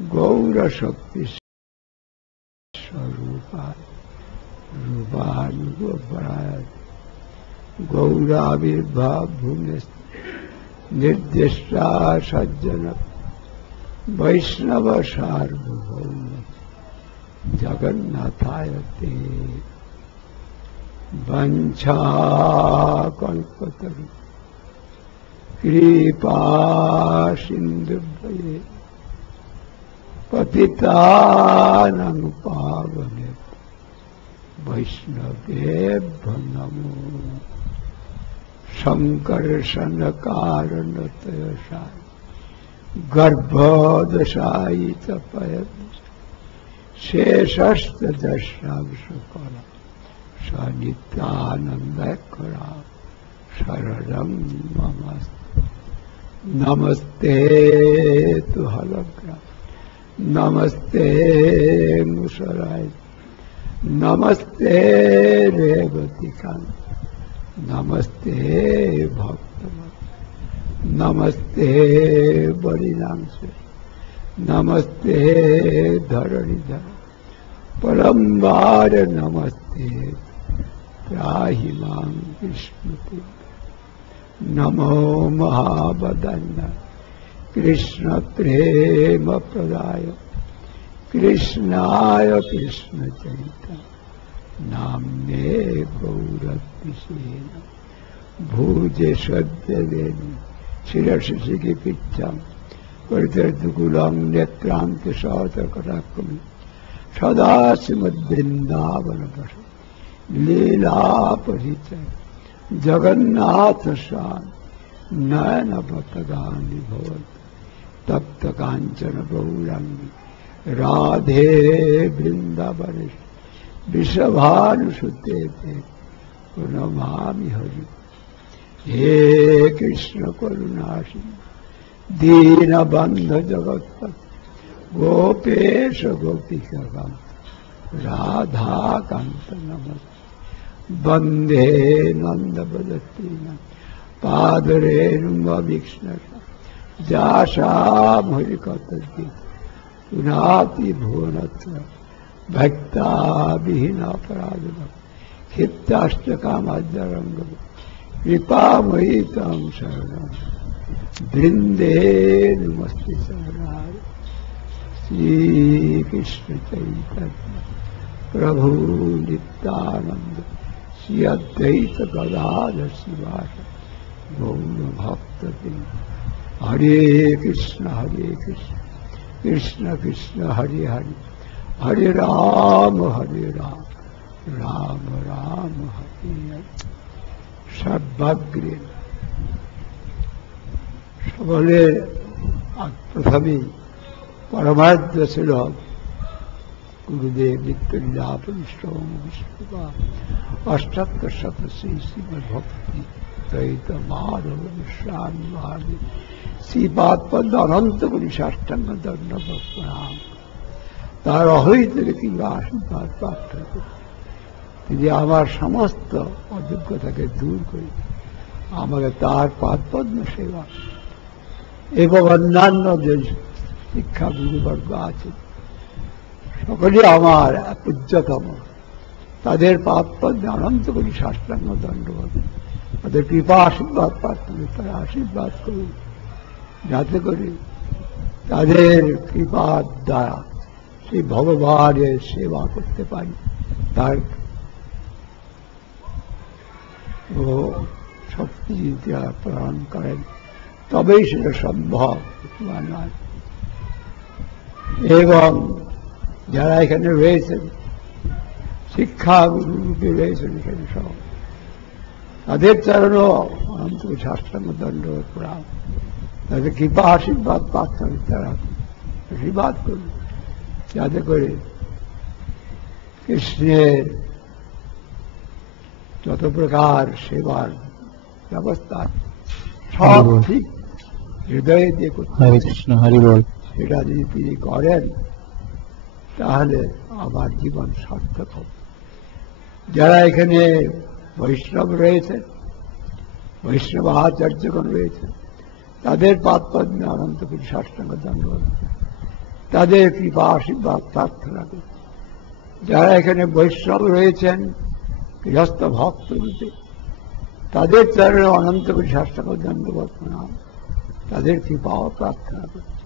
गौरशक्ति स्वरूपाय रूपानुगोपराय गौराविर्भाव भूमि निर्दिष्टा सज्जन वैष्णव सार्वभौम जगन्नाथाय ते वंशाकल्पतरु कृपा सिन्धुभ्ये पतितानां पावनेभ्यो वैष्णवेभ्यो नमो संकर्षणकारणतयसाय गर्भोदशायितपय शेषस्तदशांशकला सनित्यानंदकरा शरणं नमस्ते नमस्ते तु हलग्रा नमस्ते मुसराय नमस्ते रेवतिकांत नमस्ते भक्तवत् नमस्ते बलिनांश नमस्ते धरणिधर परम्बार नमस्ते त्राहि मां विष्णुते नमो महावदन्य कृष्ण प्रेम प्रदाय कृष्णाय कृष्ण चैतन्य नाम्ने गौरतिसेन भूजे सद्यवेनि शिरसिके पिच्छां परितर्दुकुलं नेत्रान्त सहतकटाक्षं सदा श्रीमद्वृन्दावनपथ लीलापरिचय जगन्नाथ स्वामी नयनपतगानि भवन्तु तप्त काञ्चन गौराङ्गी राधे वृन्दावनेश्वरी विषभानुसुते प्रणमामि हरि हे कृष्ण करुणा सिन्धु दीनबन्धु जगत्पते गोपेश गोपिकान्त राधाकान्त नमस्ते वन्दे नन्दव्रजप्रियं पादरेणुमवीक्ष्णसा जासां हरिकथाद्वैतं पुनाति भुवनत्रयं भक्ता विहीनापराधं क्षिप्ताष्टकामाद्यरङ्गं कृपामयि तं शरणं वृन्दे नमस्ते शरणाय श्रीकृष्ण चैतन्य प्रभु नित्यानंद श्री अद्वैत गदाधर श्रीवास गौरभक्तवृन्द हरे कृष्ण कृष्ण कृष्ण हरे हरे हरे राम राम राम हरे हरे सर्वग्रे सबले प्रथमे परमाद्य ছিল गुरुदेव नित्यलीलापरिश्रम विष्णुपा अष्टोत्तर शतश्री श्रीमद्भक्ति द्वैत माधव स्वामी महादेव श्रीपाद पद्म अनंत गुरु साष्टांग दंडवत प्रणाम তার অহৈত কিংবা আশীর্বাদ প্রাপ্ত করি তিনি আমার সমস্ত অযোগ্যতাকে দূর করে আমাকে তার পাদপদ্ম সেবা এবং অন্যান্য যে শিক্ষা গুরুবর্গ আছে সকলে আমার পূজ্যতম তাদের পাদপদ্মে অনন্ত করি সাষ্টাঙ্গ দণ্ডবত তাদের কৃপা আশীর্বাদ প্রার্থনা তারা আশীর্বাদ করুন যাতে করে তাদের কৃপার দ্বারা সেই ভগবানের সেবা করতে পারি তার শক্তি প্রদান করেন তবেই সেটা সম্ভব নয় এবং যারা এখানে রয়েছেন শিক্ষা গুরু রূপে রয়েছেন এখানে সব তাদের চরণও অনন্ত সাষ্টাঙ্গ দণ্ডবত প্রণাম তাদের কৃপা আশীর্বাদ প্রার্থনা তারা আশীর্বাদ করুন যাতে করে কৃষ্ণের যত প্রকার সেবার ব্যবস্থা সব ঠিক হৃদয়ে দিয়ে করতে সেটা যদি তিনি করেন তাহলে আমার জীবন সার্থক হবে যারা এখানে বৈষ্ণব রয়েছে বৈষ্ণব আচার্যগণ রয়েছে তাদের পাদপদ্মে অনন্ত কোটি সাষ্টাঙ্গ দণ্ডবত তাদের কৃপা আশীর্বাদ প্রার্থনা করি। যারা এখানে বৈষ্ণব রয়েছেন গৃহস্থ ভক্ত রূপে, তাদের চরণে অনন্ত কোটি শাস্ত্রকর দণ্ডবত প্রণাম, তাদের কৃপাও প্রার্থনা করছি।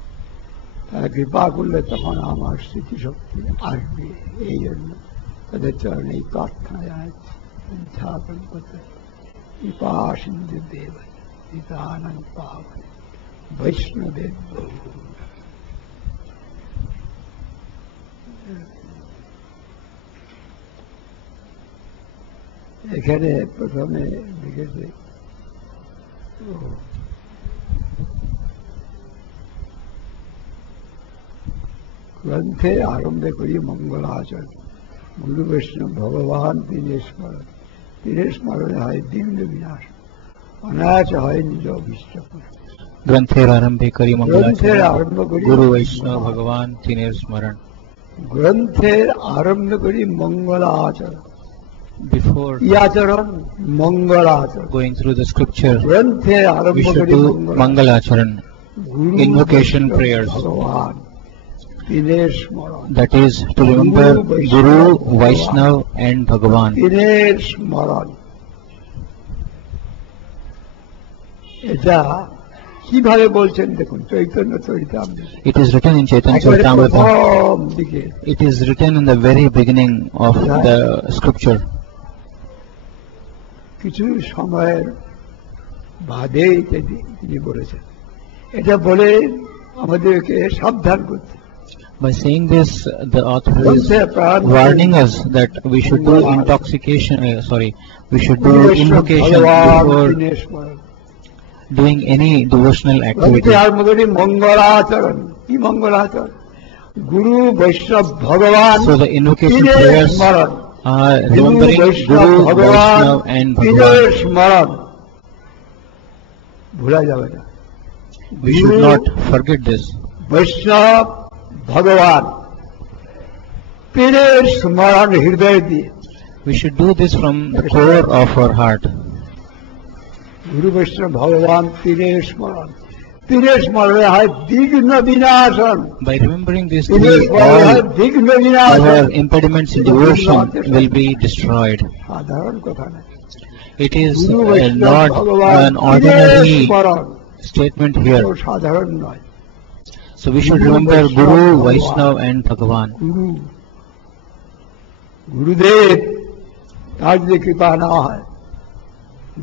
তারা কৃপা করলে তখন আমার স্মৃতিশক্তি আসবে, এই জন্য তাদের চরণে এই প্রার্থনা জানাচ্ছি। কৃপা সিন্ধু দেব পিতানন্দ পাবন বৈষ্ণবের বহু। এখানে প্রথমে লিখেছে গ্রন্থে আরম্ভে করি মঙ্গলাচরণ, গুরু বৈষ্ণব ভগবান তিনের স্মরণ, তিনের স্মরণে হয় দীর্ঘ বিনাশ, অনায়াস হয় নিজ অভীষ্ট। গ্রন্থের আরম্ভে করি মঙ্গলাচরণ, গুরু বৈষ্ণব ভগবান তিনের স্মরণ। গ্রন্থের আরম্ভ করি মঙ্গলাচরণ, Before আচরণ মঙ্গলাচরণ, going through the scripture, গ্রন্থের we আরম্ভ should করি do Mangalacharan, invocation prayers. ভগবান তিনের স্মরণ, That is to remember Guru, Vaishnav and Bhagavan. তিনের স্মরণ। এটা কিভাবে বলছেন দেখুন Chaitanya Charitamrita, It is written in Chaitanya একেবারে Charitamrita. প্রথম দিকে। It is written in the very beginning of the scripture. কিছু সময়ের বাদে তিনি বলেছেন, এটা বলে আমাদেরকে সাবধান করছে। By saying this, the author is warning us that we should do intoxication, we should do invocation before doing any devotional activity. মঙ্গলাচরণ, কি মঙ্গলাচরণ? গুরু বৈষ্ণব ভগবান, So the invocation prayers are remembering Guru, Vaishnav and Bhagavan. স্মরণ ভুলা যাবে না। We should not forget this. বৈষ্ণব ভগবান পীরের স্মরণ হৃদয় দিয়ে, We should do this from the core of our heart. গুরু বৈষ্ণব ভগবান পীরের স্মরণ, পীরের স্মরণে হয় বিঘ্ন বিনাশন। By remembering these পীরের three, স্মরণে হয় all বিঘ্ন বিনাশন। our impediments in devotion will be destroyed. সাধারণ কথা না, It is গুরু বৈষ্ণব not ভগবান an পীরের ordinary স্মরণ, statement কেউ here. সাধারণ নয়। So we should remember Guru, Vaishnav and Bhagavan. গুরু গুরুদেব তার যদি কৃপা না হয়,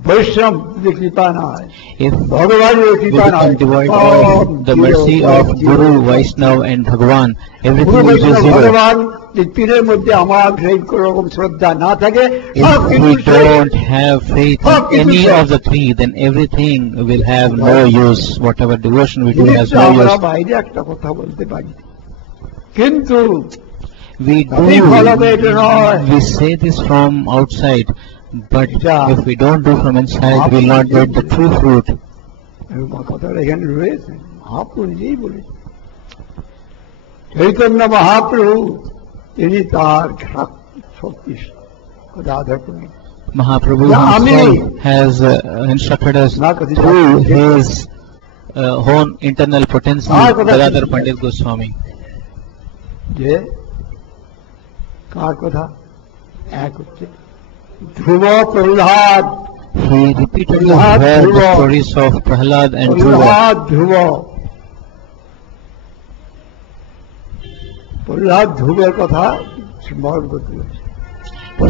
বৈষ্ণব যদি কৃপা না হয়, If ভগবানের we কৃপা না হয়, become devoid of the mercy of Guru, Vaishnav and Bhagavan, Guru everything is বৈষ্ণব zero. ভগবান এই পীরের মধ্যে আমার সেই কোন রকম শ্রদ্ধা না থাকে, সব If কিছু we don't have faith in any of the three, then everything will have no use. Whatever devotion we do has no আমরা use. বাইরে একটা কথা বলতে পারি, কিন্তু We we say this from outside, but if we don't do from inside, we will not get the true fruit. কথাটা এখানে রয়েছে, মহাপ্রভু নিজেই বলেছেন। চৈতন্য মহাপ্রভু তিনি তার শক্তি কথা আধার করে Mahaprabhu Yeah, himself has instructed us through his own internal potency, Gadadhar Pandit Goswami. যে কার কথা এক হচ্ছে ধ্রুব Prahlad. He repeatedly heard the stories of Prahlad and Dhruva. ধ্রুব প্রহ্লাদ ধ্রুবের কথা স্মরণ করতে হবে।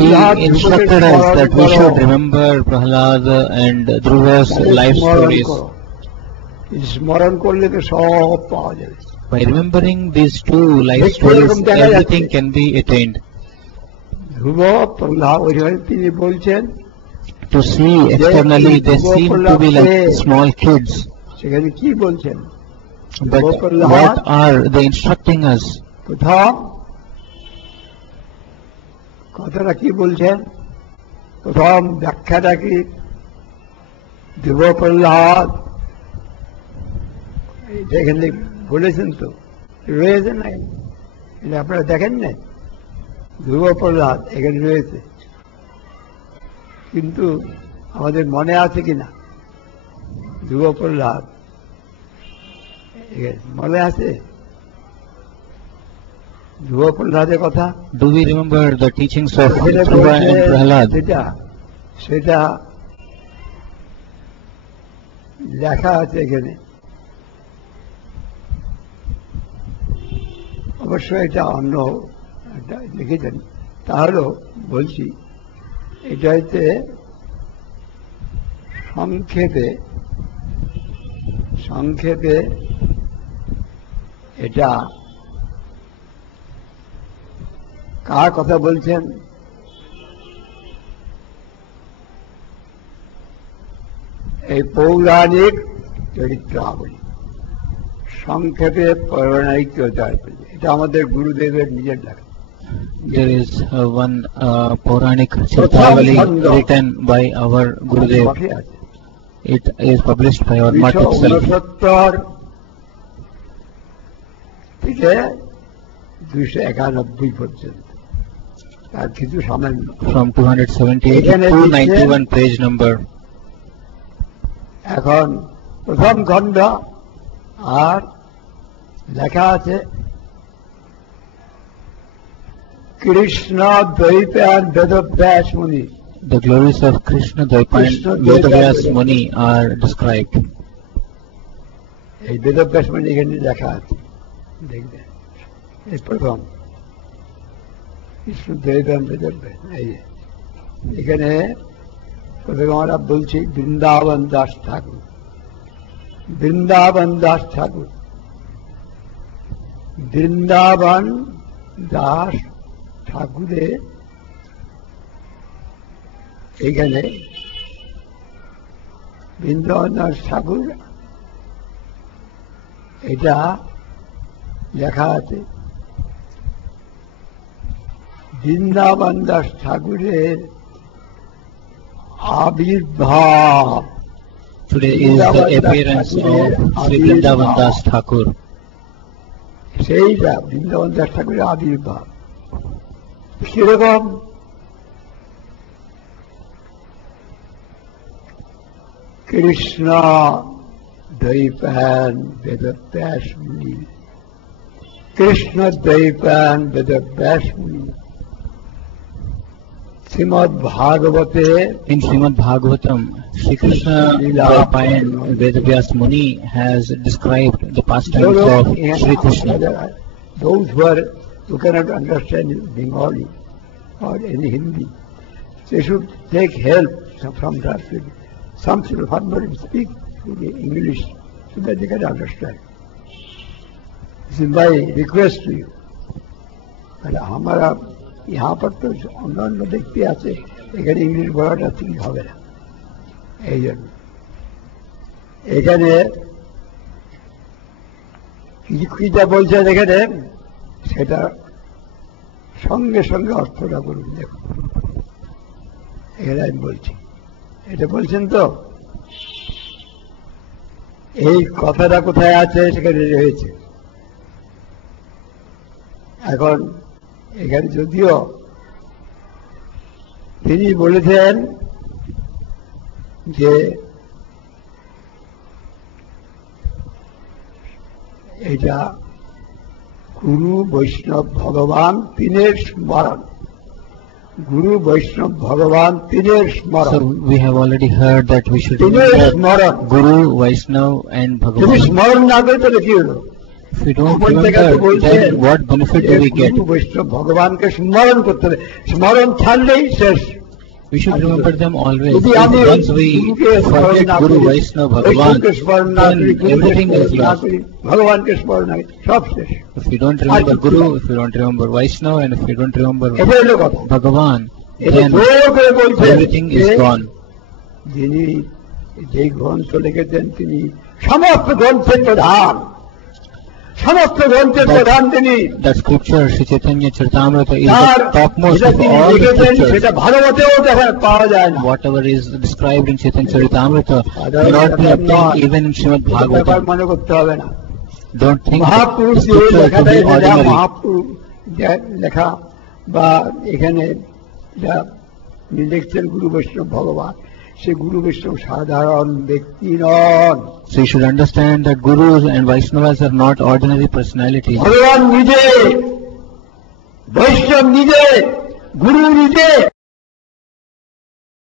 He instructed us that we should remember Prahlad and Dhruva's life stories. স্মরণ করলে তো সব পাওয়া যাবে। By remembering these two life stories, everything can be attained. ধ্রুব প্রহ্লাদ ওইখানে তিনি বলছেন, To see externally, they seem to be like small kids. সেখানে কি বলছেন? But what are they instructing us? প্রথম কথাটা কি বলছেন? প্রথম ব্যাখ্যাটা কি? ধ্রুব প্রহ্লাদ এখানে বলেছেন তো, রয়েছে নাই? এটা আপনারা দেখেন নাই? ধ্রুব প্রহ্লাদ এখানে রয়েছে, কিন্তু আমাদের মনে আছে কিনা? ধ্রুব প্রহ্লাদ মনে আছে? ধ্রুব প্রহ্লাদের কথা? Do we remember the teachings of Dhruva and Prahlad? সেটা লেখা আছে এখানে। অবশ্যই এটা অন্য লিখেছেন, তাহলেও বলছি এটাতে সংক্ষেপে এটা কার কথা বলছেন? এই পৌরাণিক চরিত্রাবলী, সংক্ষেপে পৌরাণিক চরিত্রাবলী, এটা আমাদের গুরুদেবের নিজের লেখা। There is one Puranic Charitamrita written by our Gurudev. It is published by our Math itself. 269 থেকে 291 পর্যন্ত তার কিছু সামান্য। From 278 to 291 page number. এখন প্রথম খণ্ড আর লেখা আছে Krishna, Dvaita and Vedavyas Muni. The glories of Krishna, Dvaita and Vedavyas Muni are described. এই বেদব্যাস মুনি এখানে লেখা আছে, দেখবেন এই প্রথম কৃষ্ণ, দ্বৈতা and বেদব্যাস। এখানে প্রথমে আমরা বলছি বৃন্দাবন দাস ঠাকুর। বৃন্দাবন দাস ঠাকুর, বৃন্দাবন দাস ঠাকুরের এখানে বৃন্দাবন দাস ঠাকুর এটা লেখা আছে। বৃন্দাবন দাস ঠাকুরের আবির্ভাব। Today is the appearance of Sri Vrindavan Das Thakur. সেইটা বৃন্দাবন দাস ঠাকুরের আবির্ভাব কিরকম? কৃষ্ণ, দ্বৈপায়ন, বেদব্যাস মুনি। কৃষ্ণ, দ্বৈপায়ন, বেদব্যাস মুনি। শ্রীমদ ভাগবতে, in Srimad Bhagavatam, Shri Krishna, Dvaipayan, Vedavyas Muni has described the pastimes of Shri Krishna. Those who cannot understand Bengali or any Hindi, they should take help from translation. Some should farmer speak English so that they can understand. This is my request to you. हमारा यहाँ पर तो অন্যান্য দেখতে আছে, এখানে English বলাটা ঠিক হবে না। এই জন্য এখানে কি যা বলছেন এখানে সেটা সঙ্গে সঙ্গে অর্থটা করুন। দেখুন এখানে আমি বলছি, এটা বলছেন তো, এই কথাটা কোথায় আছে সেখানে রয়েছে। এখন এখানে যদিও তিনি বলেছেন যে এটা গুরু বৈষ্ণব ভগবান তিনের স্মরণ। গুরু বৈষ্ণব ভগবান তিনের স্মরণ। So we have already heard that we should remember Guru, Vaishnava and Bhagavan. যদি স্মরণ না করে তাহলে কি হলো? If we don't remember, then what benefit do we get? গুরু বৈষ্ণব ভগবানকে স্মরণ করতে হবে, স্মরণ ছাড়লেই শেষ। We should remember them always. Once we forget Guru, Vaishnava, Bhagavan, then everything is lost. ভগবানকে স্মরণ না সব শেষ। If we don't remember Guru, if we don't remember Vaishnava, and if we don't remember Bhagavan, then everything is gone. যিনি যে গ্রন্থ লিখেছেন তিনি সমস্ত গ্রন্থের প্রধান, সমস্ত গ্রন্থের প্রধান তিনি। That scripture, Sri Chaitanya Charitamrita, is the topmost of all the scriptures. সেটা ভাগবতেও দেখা পাওয়া যায় না। Whatever is described in Chaitanya Charitamrita cannot be obtained even in Srimad Bhagavatam. মনে করতে হবে না। Don't think মহাপুরুষ the scripture to be ordinary. মহাপুরুষ লেখা বা এখানে যা লিখছেন গুরু বৈষ্ণব ভগবান, সে গুরু বৈষ্ণব সাধারণ ব্যক্তি নন। So you should understand that Gurus and Vaishnavas are not ordinary personalities. ভগবান নিজে বৈষ্ণব নিজে, গুরু নিজে